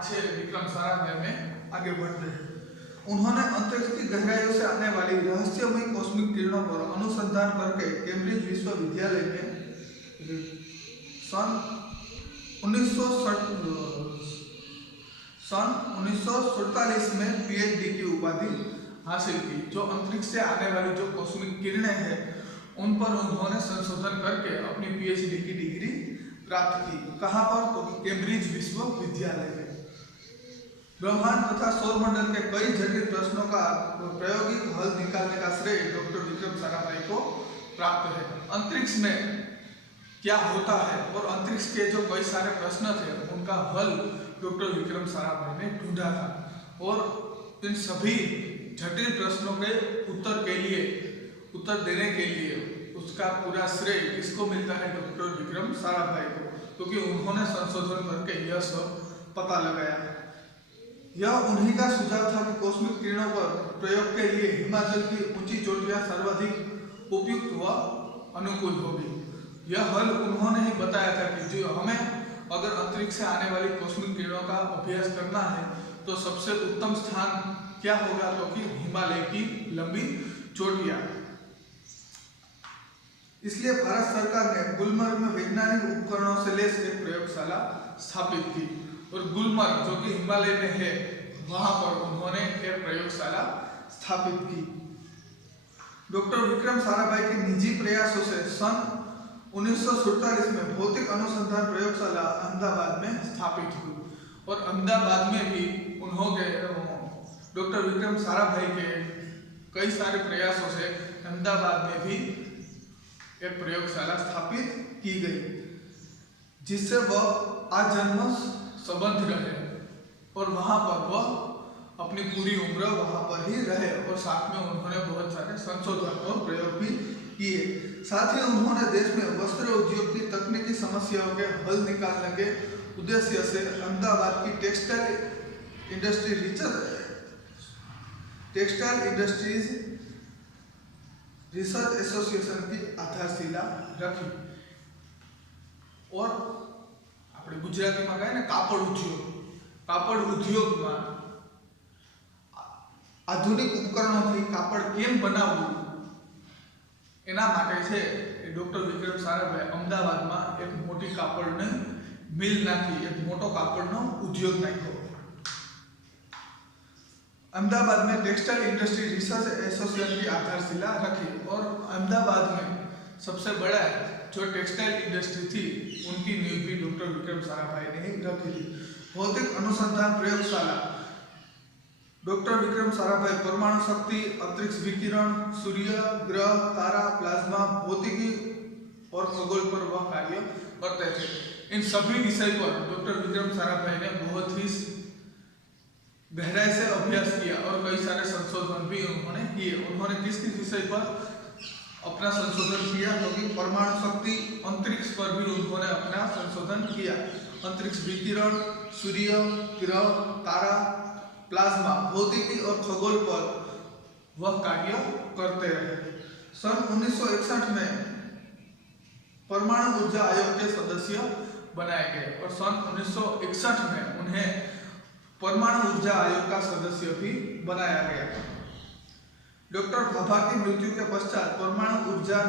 आज 6 विक्रम साराभाई में आगे बढ़ रहे हैं। उन्होंने अंतरिक्ष की गहराइयों से आने वाली रहस्यमयी कॉस्मिक किरणों पर अनुसंधान करके केम्ब्रिज विश्वविद्यालय में सन 1947 में पीएचडी की उपाधि हासिल की। जो अंतरिक्ष से आने वाली जो कॉस्मिक किरणें हैं उन पर उन्होंने संशोधन करके अपनी पीएचडी की डिग्री प्राप्त की। कहाँ पर? तो केम्ब्रिज विश्वविद्यालय में। ब्रह्मांड तथा सौरमंडल के कई जटिल प्रश्नों का प्रायोगिक हल निकालने का श्रेय डॉक्टर विक्रम साराभाई को प्राप्त है। अंतरिक्ष में क्या होता है और अंतरिक्ष के जो कई सारे प्रश्न थे उनका हल डॉक्टर विक्रम साराभाई ने ढूंढा था और इन सभी जटिल प्रश्नों के उत्तर देने के लिए उसका पूरा श्रेय किसको मिलता है? डॉक्टर विक्रम साराभाई को, क्योंकि उन्होंने संशोधन करके यह सब पता लगाया। यह उन्हीं का सुझाव था कि कॉस्मिक किरणों पर प्रयोग के लिए हिमाचल की ऊंची चोटियां सर्वाधिक उपयुक्त व अनुकूल होगी। यह हल उन्होंने ही बताया था कि जो हमें अगर अंतरिक्ष से आने वाली कॉस्मिक किरणों का अभ्यास करना है तो सबसे उत्तम स्थान क्या होगा? तो कि हिमालय की लंबी चोटियां। इसलिए भारत सरकार ने गुलमर्ग में वैज्ञानिक उपकरणों से लैस एक प्रयोगशाला स्थापित की और गुलमर्ग जो कि हिमालय में है वहां पर उन्होंने एक प्रयोगशाला स्थापित की। डॉक्टर विक्रम साराभाई के निजी प्रयासों से सन 1947 में भौतिक अनुसंधान प्रयोगशाला अहमदाबाद में स्थापित हुई और अहमदाबाद में भी उन्होंने डॉक्टर विक्रम साराभाई के कई सारे प्रयासों से अहमदाबाद में भी एक प्रयोगशाला स्थापित की गई, जिससे वह आजन्म संबंध रहे और वहां पर वह अपनी पूरी उम्र वहां पर ही रहे और साथ में उन्होंने बहुत सारे संशोधन और प्रयोग भी किए। साथ ही उन्होंने देश में वस्त्र उद्योग की तकनीकी समस्याओं के हल निकालने के उद्देश्य से अहमदाबाद की टेक्सटाइल इंडस्ट्रीज रिसर्च एसोसिएशन की आधारशिला रखी और આપણે ગુજરાતીમાં કહે ને કાપડ ઉદ્યોગમાં આધુનિક ઉપકરણોથી કાપડ કેમ બનાવવું એના માટે છે ડોક્ટર વિક્રમ સારાભાઈ અમદાવાદમાં એક મોટી કાપડની મિલ નાખી, એક મોટો કાપડનો ઉદ્યોગ નાખ્યો। अहमदाबाद में टेक्सटाइल इंडस्ट्री रिसर्च एसोसिएशन की आधारशिला रखी और अहमदाबाद में सबसे बड़ा जो टेक्सटाइल इंडस्ट्री थी उनकी नींव भी डॉक्टर विक्रम साराभाई ने ही रखी थी। भौतिक अनुसंधान प्रयोगशाला डॉक्टर विक्रम साराभाई परमाणु शक्ति, अंतरिक्ष विकिरण, सूर्य, ग्रह, तारा, प्लाज्मा, भौतिकी और खगोल पर वह कार्य करते थे। इन सभी विषय पर डॉक्टर विक्रम साराभाई ने बहुत ही गहराई से अभ्यास किया और कई सारे संशोधन भी उन्होंने किए। उन्होंने किस किस विषय पर अपना संशोधन किया? क्योंकि परमाणु शक्ति, अंतरिक्ष पर भी उन्होंने अपना संशोधन किया। अंतरिक्ष विकिरण, सूर्य, ग्रह, तारा, प्लाज्मा, भौतिकी और खगोल पर वह कार्य करते रहे। सन 1961 में परमाणु ऊर्जा आयोग के सदस्य बनाए गए और सन 1961 में उन्हें परमाणु ऊर्जा आयोग का सदस्य भी बनाया गया। डॉक्टर भाभा की मृत्यु के पश्चात परमाणु ऊर्जा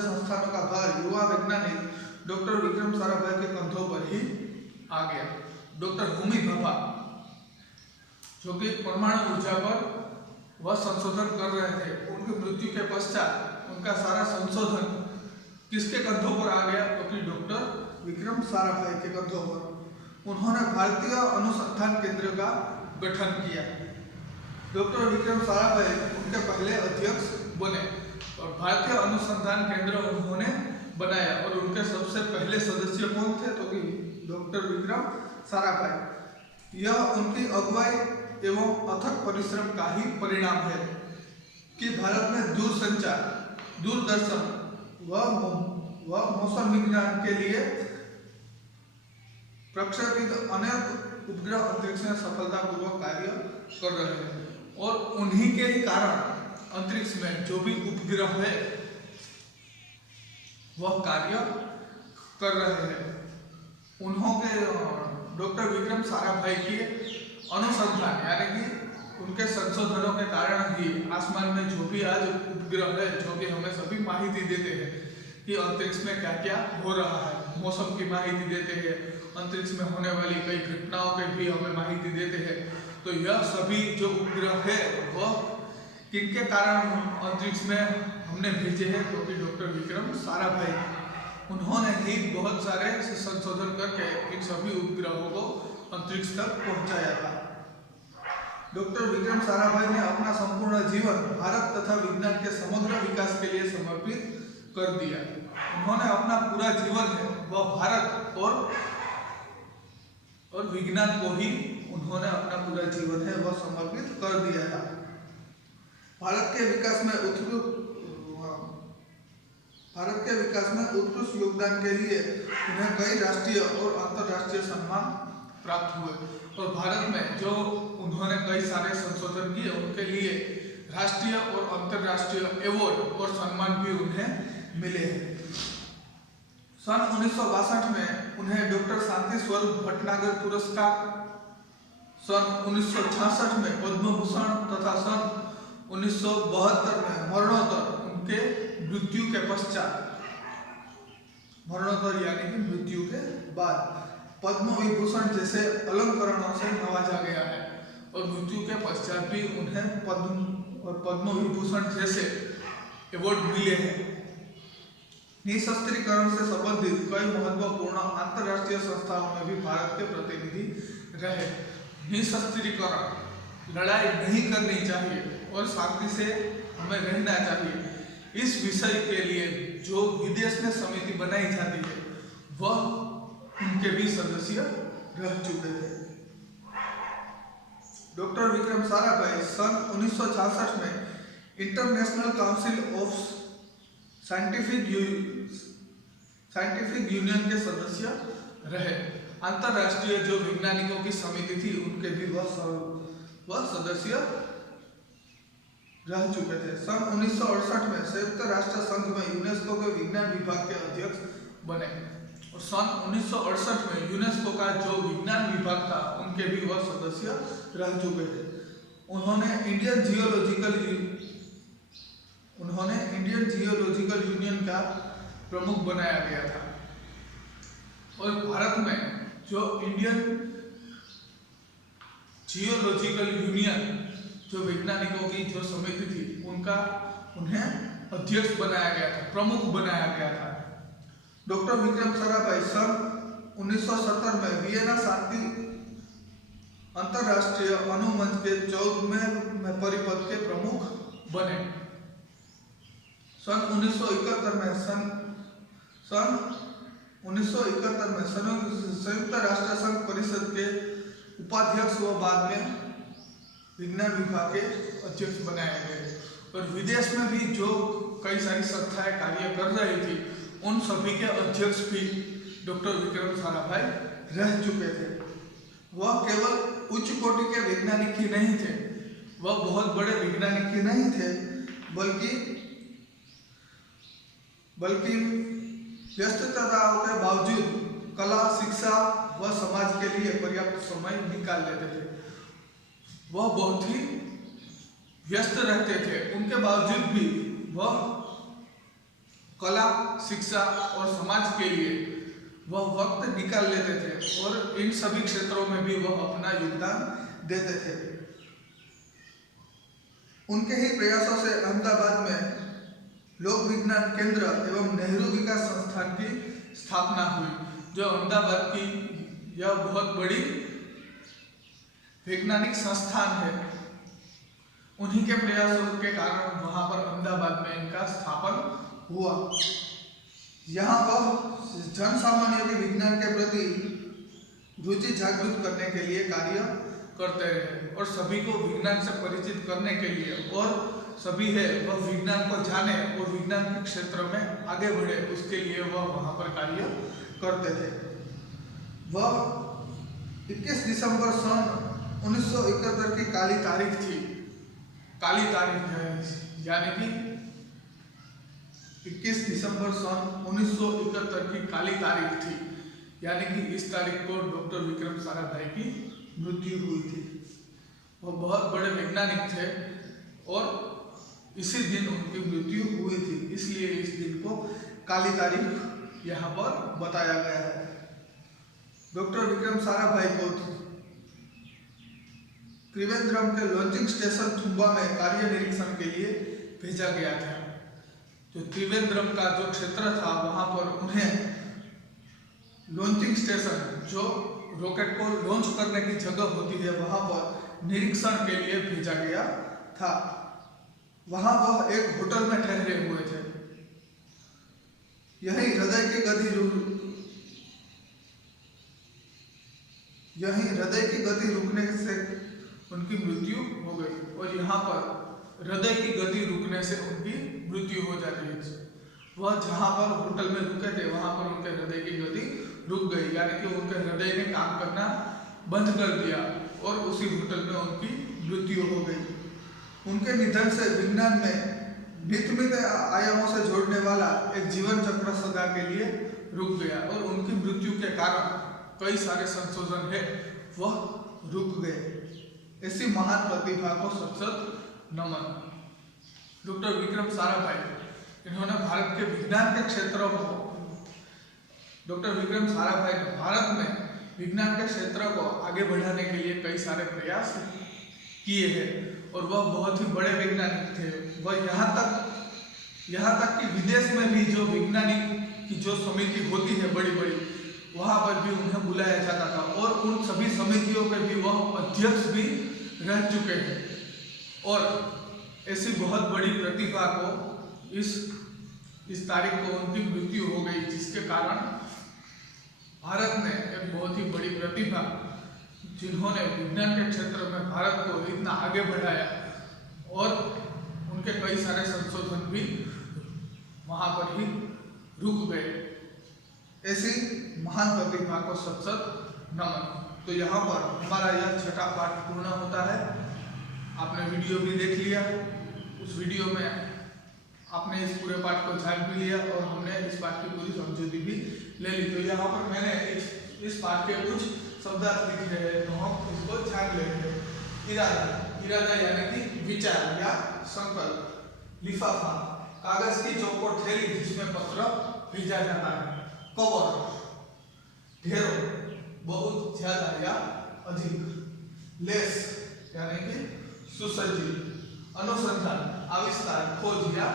संस्थानों का भार युवा वैज्ञानिक डॉक्टर विक्रम साराभाई के कंधों पर ही आ गया। डॉक्टर होमी भाभा जो कि परमाणु ऊर्जा पर वह संशोधन कर रहे थे, उनकी मृत्यु के पश्चात उनका सारा संशोधन किसके कंधों पर आ गया? क्योंकि डॉक्टर विक्रम साराभाई के कंधों पर। उन्होंने भारतीय अनुसंधान केंद्र का गठन किया। डॉक्टर विक्रम साराभाई उनके पहले अध्यक्ष बने और भारतीय अनुसंधान केंद्र उन्होंने बनाया और उनके सबसे पहले सदस्य कौन थे? तो कि डॉक्टर विक्रम साराभाई। यह उनकी अगुवाई एवं अथक परिश्रम का ही परिणाम है कि भारत में दूरसंचार, दूरदर्शन व मौसम विज्ञान के लिए प्रक्षेपित अनेक उपग्रह अंतरिक्ष में सफलतापूर्वक कार्य कर रहे हैं और उन्हीं के ही कारण अंतरिक्ष में जो भी उपग्रह है वह कार्य कर रहे हैं। उन्होंने डॉक्टर विक्रम साराभाई के अनुसंधान यानी कि उनके संशोधनों के कारण ही आसमान में जो भी आज उपग्रह है जो कि हमें सभी माहिती देते हैं कि अंतरिक्ष में क्या क्या हो रहा है, मौसम की माहिती देते हैं, अंतरिक्ष में होने वाली कई घटनाओं की भी हमें माहिती देते हैं। तो यह सभी जो उपग्रह है वह किनके कारण अंतरिक्ष में हमने भेजे हैं, क्योंकि डॉक्टर विक्रम साराभाई उन्होंने ही बहुत सारे संशोधन करके इन सभी उपग्रहों को अंतरिक्ष तक पहुंचाया था। डॉक्टर विक्रम साराभाई ने अपना संपूर्ण जीवन भारत तथा विज्ञान के समग्र विकास के लिए समर्पित कर दिया। उन्होंने अपना पूरा जीवन है वह भारत और विज्ञान को ही उन्होंने अपना पूरा जीवन है वह समर्पित कर दिया था। भारत के विकास में उत्कृष्ट योगदान के लिए उन्हें कई राष्ट्रीय और अंतर्राष्ट्रीय सम्मान प्राप्त हुए और भारत में जो उन्होंने कई सारे संशोधन किए उनके लिए राष्ट्रीय और अंतर्राष्ट्रीय अवार्ड और सम्मान भी उन्हें मिले हैं। सन 1962 में उन्हें डॉक्टर शांति स्वरूप भटनागर पुरस्कार, सन 1966 में पद्म भूषण तथा सन 1972 में मरणोत्तर उनके मृत्यु के पश्चात, मरणोत्तर यानी कि मृत्यु के बाद पद्म विभूषण जैसे अलंकरणों से नवाजा गया है और मृत्यु के पश्चात भी उन्हें पद्म विभूषण जैसे अवार्ड मिले हैं। निशस्त्रीकरण से संबंधित कई महत्वपूर्ण अंतर्राष्ट्रीय संस्थाओं में भी भारत के प्रतिनिधि रहे। निशस्त्रीकरण, लड़ाई नहीं करनी चाहिए और शांति से हमें रहना चाहिए, इस विषय के लिए जो विदेश में समिति बनाई जाती है वह उनके भी सदस्य रह चुके थे। डॉक्टर विक्रम साराभाई सन 1966 में international council of scientific union के सदस्य रहे। अंतरराष्ट्रीय जो वैज्ञानिकों की समिति थी उनके भी वह सदस्य रह चुके थे। सन 1968 में संयुक्त राष्ट्र संघ में यूनेस्को के विज्ञान विभाग के अध्यक्ष बने और सन 1968 में यूनेस्को का जो विज्ञान विभाग था उनके भी वह सदस्य रह चुके थे। उन्होंने इंडियन जियोलॉजिकल यूनियन का प्रमुख बनाया गया था और भारत में जो इंडियन जियोलॉजिकल यूनियन जो वैज्ञानिकों की जो समिति थी उन्हें अध्यक्ष बनाया गया था, प्रमुख बनाया गया था। डॉक्टर विक्रम साराभाई सन 1970 में वियना शांति अंतरराष्ट्रीय अनुमंच के 14वें परिपथ के प्रमुख बने। सन 1971 में संयुक्त राष्ट्र संघ परिषद के उपाध्यक्ष व बाद में विज्ञान विभाग के अध्यक्ष बनाए गए और विदेश में भी जो कई सारी संस्थाएं कार्य कर रही थी उन सभी के अध्यक्ष भी डॉक्टर विक्रम साराभाई रह चुके थे। वह केवल उच्च कोटि के वैज्ञानिक ही नहीं थे, वह बहुत बड़े वैज्ञानिक ही नहीं थे, बल्कि व्यस्तताओं के बावजूद कला, शिक्षा व समाज के लिए पर्याप्त समय निकाल लेते थे। वह बहुत ही व्यस्त रहते थे, उनके बावजूद भी वह कला, शिक्षा और समाज के लिए वह वक्त निकाल लेते थे और इन सभी क्षेत्रों में भी वह अपना योगदान देते थे। उनके ही प्रयासों से अहमदाबाद में लोक विज्ञान केंद्र एवं नेहरू विकास संस्थान की स्थापना हुई, जो अहमदाबाद की यह बहुत बड़ी वैज्ञानिक संस्थान है। उन्हीं के प्रयासों के कारण वहां पर अहमदाबाद में इनका स्थापन हुआ। यहाँ वह जन सामान्य के विज्ञान के प्रति रुचि जागृत करने के लिए कार्य करते रहे और सभी को विज्ञान से परिचित करने के लिए और सभी है वह विज्ञान को जाने और विज्ञान के क्षेत्र में आगे बढ़े, उसके लिए वह वहाँ पर कार्य करते थे। वह 21 दिसंबर सन 1971 की काली तारीख थी, यानी कि 21 दिसंबर सन 1971 की काली तारीख थी, यानी कि इस तारीख को डॉक्टर विक्रम साराभाई की मृत्यु हुई थी। वो बहुत बड़े वैज्ञानिक थे और इसी दिन उनकी मृत्यु हुई थी, इसलिए इस दिन को काली तारीख यहाँ पर बताया गया है। डॉक्टर विक्रम साराभाई को त्रिवेंद्रम के लॉन्चिंग स्टेशन थुम्बा में कार्य निरीक्षण के लिए भेजा गया था। जो त्रिवेंद्रम का जो क्षेत्र था वहां पर उन्हें लॉन्चिंग स्टेशन, जो रॉकेट को लॉन्च करने की जगह होती है, वहां पर निरीक्षण के लिए भेजा गया था। वहां वह एक होटल में ठहरे हुए थे। यही हृदय की गति रुकने से उनकी मृत्यु हो गई और यहाँ पर हृदय की गति रुकने से उनकी मृत्यु हो जाती है। वह जहाँ पर होटल में रुके थे वहाँ पर उनके हृदय की गति रुक गई, यानी कि उनके हृदय ने काम करना बंद कर दिया और उसी होटल में उनकी मृत्यु हो गई। उनके निधन से विज्ञान में नित्य आयामों से जोड़ने वाला एक जीवन चक्र सदा के लिए रुक गया और उनकी मृत्यु के कारण कई सारे संशोधन है वह रुक गए। ऐसी महान प्रतिभा को सत नमन। डॉक्टर विक्रम साराभाई, इन्होंने भारत के विज्ञान के क्षेत्रों को डॉक्टर विक्रम साराभाई ने भारत में विज्ञान के क्षेत्र को आगे बढ़ाने के लिए कई सारे प्रयास किए हैं और वह बहुत ही बड़े वैज्ञानिक थे। वह यहाँ तक कि विदेश में भी जो वैज्ञानिक की जो समिति होती है बड़ी बड़ी, वहाँ पर भी उन्हें बुलाया जाता था और उन सभी समितियों के भी वह अध्यक्ष भी रह चुके हैं। और ऐसी बहुत बड़ी प्रतिभा को इस तारीख को उनकी मृत्यु हो गई, जिसके कारण भारत में एक बहुत ही बड़ी प्रतिभा, जिन्होंने विज्ञान के क्षेत्र में भारत को इतना आगे बढ़ाया और उनके कई सारे संशोधन भी वहाँ पर ही रुक गए। ऐसी महान प्रतिभा को सत नमन। तो यहाँ पर हमारा यह छठा पाठ पूर्ण होता है। आपने वीडियो भी देख लिया, उस वीडियो में आपने इस पूरे पाठ को झांक भी लिया और हमने इस पाठ की पूरी समझौती भी ले ली। तो यहाँ पर मैंने इस पाठ के कुछ शब्दार्थ लिखे हैं, तो हम इसको झांक लेंगे। इरादा यानी कि विचार या संकल्प। लिफाफा, कागज की चौकोर थैली जिसमें पत्र भेजा जाता है। कवर, ढेरों, बहुत ज्यादा या अधिक। लेस यानी कि सुसज्जित। अनुसंधान, आविष्कार, खोज या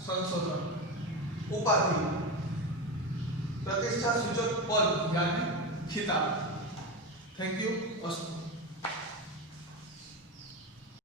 संशोधन। उपाधि, प्रतिष्ठा सूचक पद यानी खिताब। Thank you.